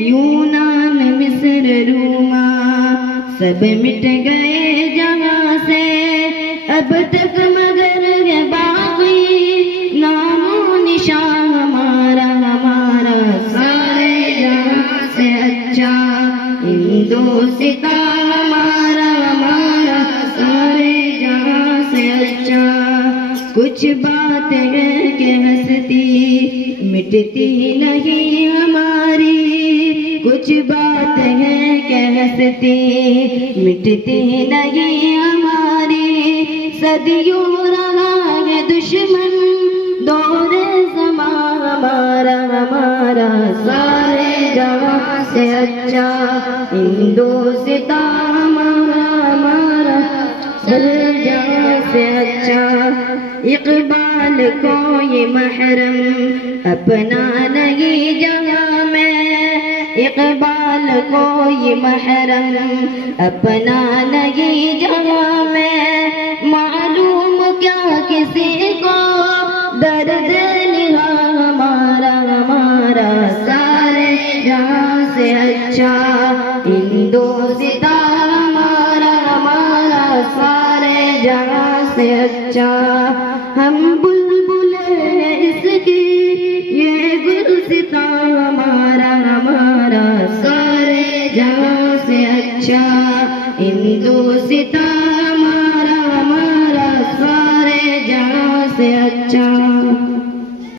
यूनान मिस्र रूमा सब मिट गए जहाँ से, अब तक मगर है बाकी नामो निशान हमारा हमारा सारे जहाँ से अच्छा हिंदुस्तान हमारा हमारा सारे जहाँ से अच्छा। कुछ बात है कि हंसती मिटती नहीं हमारी, कुछ बात है कि हंसती मिटती नहीं हमारी। सदियों रहा है दुश्मन दौरे ज़मा हमारा हमारा सारे जहाँ से अच्छा हिंदुस्तान हमारा हमारा सारे जहाँ से अच्छा। इक़बाल को ये महरम अपना नहीं जहाँ में, इक़बाल को ये महरम अपना नहीं जहाँ में। मालूम क्या किसी को दर्द निहा हमारा हमारा सारे जहाँ से अच्छा हिंदुस्तान हमारा हमारा सारे जहाँ से अच्छा। हम बुलबुल हैं इसकी ये गुलसितां हमारा हमारा सारे जहाँ से अच्छा हिंदुस्तान